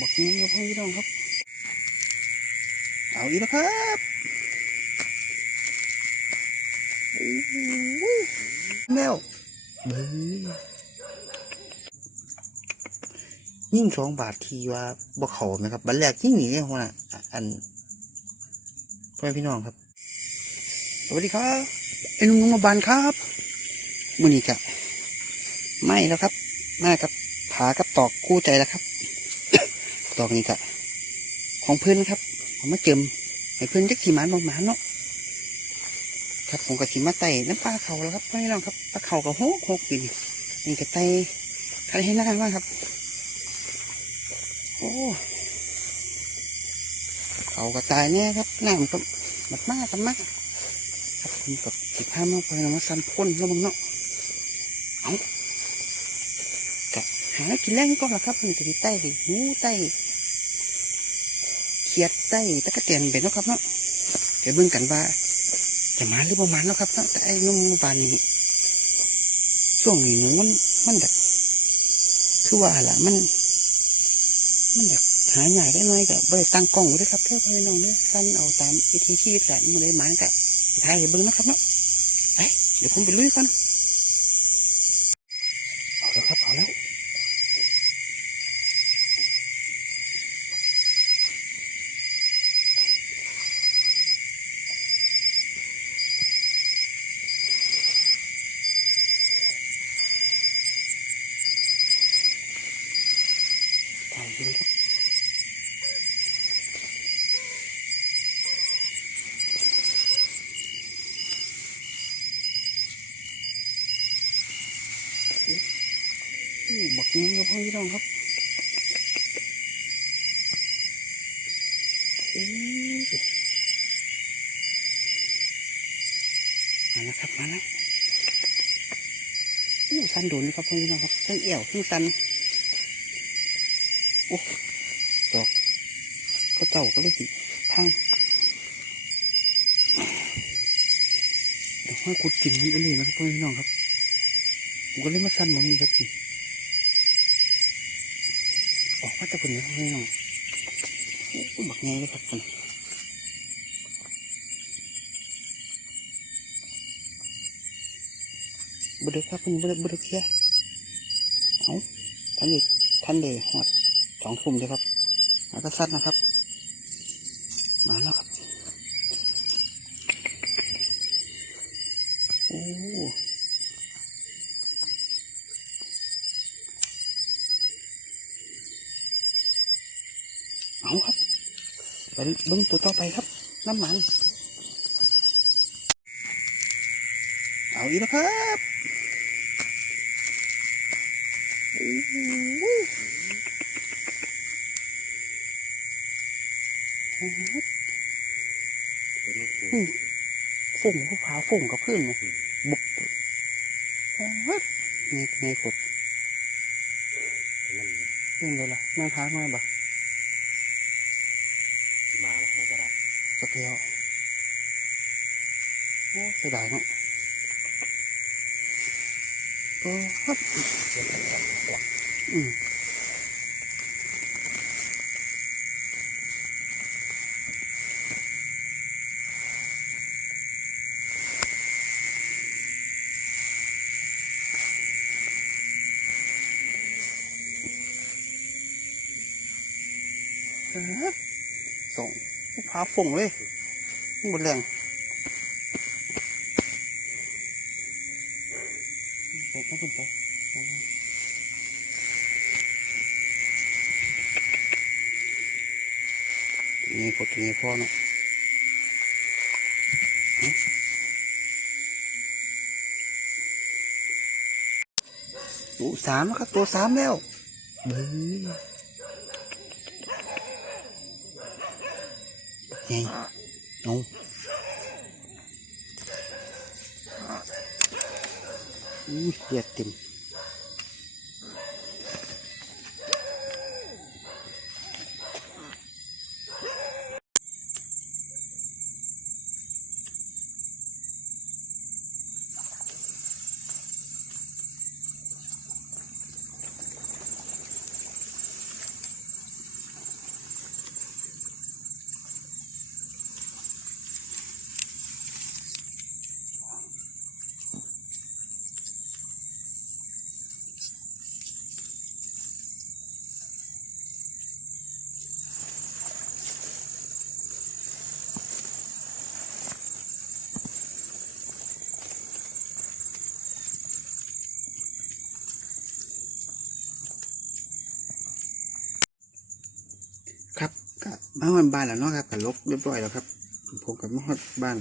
บักนี้ครับพี่น้องครับ เอาอีกแล้วครับโอ้โหแมวเบ้ยิ่งสองบาททีว่าบ่เขาไหมครับบันแรกยิ่งหนีเลยหัวน้าอันพ่อแม่พี่น้องครับ สวัสดีครับไอ้นุ่มมาบานครับมือนี้กะไม่แล้วครับมากับผากับตอกคู่ใจแล้วครับ ตอกนี้กะของเพื่อนนะครับผมมาเจิมให้เพื่อนจักสีมานบางหมานเนาะครับผมกับสีมาไต่น้ำปลาเขาแล้วครับพี่น้องครับปลาเขากับโฮกโฮกปีนี่นี่กะไต่คันให้หน้ามากครับ โอ้เขาก็ตายแน่ครับน้ำก็บัดมากกันมากครับผมกับสิบห้ามาไปมาสันพ่นแล้วมึงเนาะเอากะหากินแรงก็ละครับมันจะมีไต้ดิงูไต้ ขียดไต้ตะกะเตียนเป็นเนาะครับเนาะเดี๋ยวเบิ่งกันว่า จะมาหรือประมาณเนาะครับเนาะแต่ไอ้นุ่มบานนี้ช่วงนี้หนูมันมันแบบคือว่าล่ะมัน มันแบบหาใหญ่ได้น้อยก็บ่ได้ตั้งกล้องไว้ด้วยครับเพื่อพ่อน้องเนี่ยสั้นเอาตามวิธีชีวิตกันมือได้หมานกะถ่ายให้เบิ่งนะครับเนาะไปเดี๋ยวผมไปลุยกันเอาแล้วครับเอาแล้วถ่ายเลยครับอู้ บักนี้ครับพี่น้องครับโอ้มาแล้วครับมาแล้วอู้สันโดนเลยครับพี่น้องครับเส้นเอี่ยวขึ้นสันโอ้ดอกก็เจ้าก็เลยสิพังเดี๋ยวให้ขุดกินมันอันนี้นะครับพี่น้องครับผมก็เลยมาสั้นหมองนี้ครับพี่ ออกมาจากคนนี้พี่น้องโอ้บักไงเลยครับคนบุเดครับคุณบุเดบุเดเคียเอาท่านเลยท่านเลยหัดสองทุ่มเลยครับแล้วก็ซัดนะครับ มาแล้วครับ บิ้งตัวต่อไปครับ น้ำมัน เอาอีกแล้วครับโอ้โหอืมฝุ่งผู้ผาฝุ่งกับพื่อนเนี่ยบุกโอ้โหนี่นี่กดเรื่องเลยล่ะนั่งท้ามาบ่ มาแล้วมันก็ได้ สักเดียวโอ้เสียดา ยเนาะโอ้ครับอืมครับส่งผู้พาฝงเลยหมดแรงไปไปขึ้นไปนี่กดนี่พ่อเนาะเอาโอ้สามแล้วครับตัวสามแล้วเบ้ย ไงเอาอุ้ยเลือดเต็ม มาวันบ้านแล้วเนาะครับกับลกเรียบร้อยแล้วครับ ผมกับมาฮอดบ้าน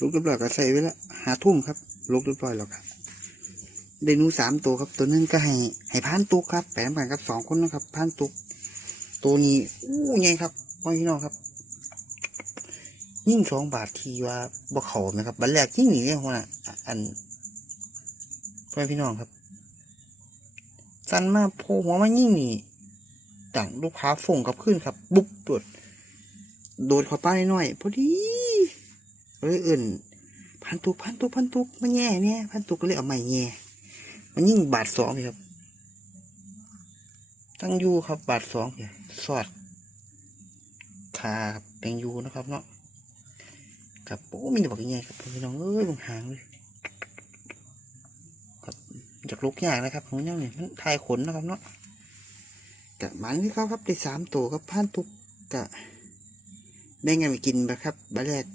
ลกเรียบร้อยก็ใส่ไว้แล้วหาทุ่มครับลกเรียบร้อยแล้วครับได้นูสามตัวครับ ตัวนึงก็ให้ให้พานตุกครับแปลงกันกับสองคนนะครับพานตุก ตัวนี้อู้ใหญ่ครับพ่อพี่น้องครับ ยิ่งสองบาททีว่าบ่เขาไหมครับบันแรกยิ่งหนีเลยหัวน่ะอันพ่อพี่น้องครับ สันมาโผล่หัวมายิ่งหนี ดังลูกค้าส่งกลับขึ้นครับ บุ๊บตรวจโดดข้าป้าหน่อยพอดีเลยเอื่น พันตุกพันตุกพันตุกมันแย่เนี่ยพันตุกก็เลยเอาใหม่แย่มันยิ่งบาทสองเลยครับ ตั้งอยูครับ บาทสองเนี่ยสอดขาครับแตงอยูนะครับเนาะครับโอ้มีแต่บอกยังไงครับพี่น้องเอ้ยลงหางเลยครับจากลุกยากนะครับของเนี่ยนี่มันทายขนนะครับเนาะ กะมันที่เขาครับได้สามตัวครับพันตุกกะได้ไงไปกินไปครับบัแรก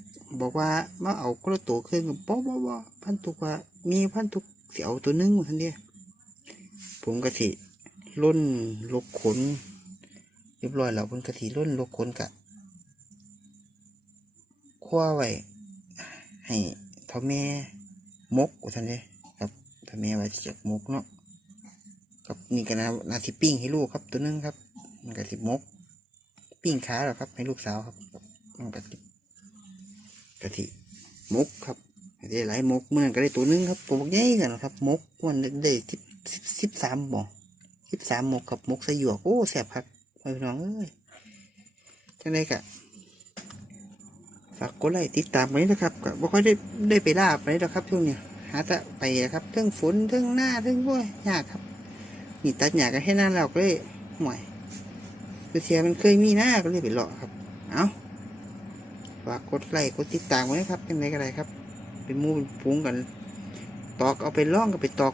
บอกว่ามาเอากระตัวขึ้นกับป๊อป๊อป๊อพันตุกว่ามีพันตุกเสียวตัวหนึงท่านเดียผมก็สิรุ่นลกขนเรียบร้อยแล้วเพิ่นกะทิรุ่นลกขนกะคว้าไว้ให้ท่าแม่มกท่านเลยครับท่าแม่ไว้จากมกเนาะ ครับนี่ก็นานาสิปิ้งให้ลูกครับตัวหนึงครับ มันก็สิบมก ปิ้งขาแล้วครับ ให้ลูกสาวครับมันก็สิกะทิมกครับได้หลายมกเมื่อนั้นก็ได้ตัวหนึงครับตัวบักใหญ่กันครับ มกมันได้สิบสิบสิบสามบ่สิบสามมกกับมกใส่หยวกโอ้แสบครับพี่น้องเอ้ยจังไดกะฝากกดไลค์ติดตามไว้นะครับก็บ่ค่อยได้ได้ไปล่าไปแล้วครับช่วงเนี้ยหาแต่ไปอะครับเรื่องฝนเรื่องหน้าเรื่องด้ยยากครับ นี่ตัดหยากันให้หน้าเราก็เลยห่วยคือเสียมันเคยมีหน้าก็เลยไปเลาะครับ เอาฝากกดไลค์กดติดตามไว้ครับเป็นไรก็ได้ครับ เป็นมูเป็นพุงกัน ตอกเอาไปล่องก็ไปตอก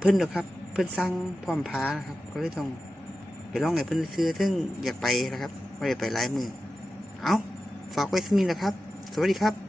เพิ่นเด้อครับ เพิ่นสั่งพร้อมพานะครับ ก็เลยต้องไปล่องไงเพิ่นซื้อซึ่งอยากไปนะครับไม่ได้ไปหลายมือเอาฝากไว้สมีนะครับ สวัสดีครับ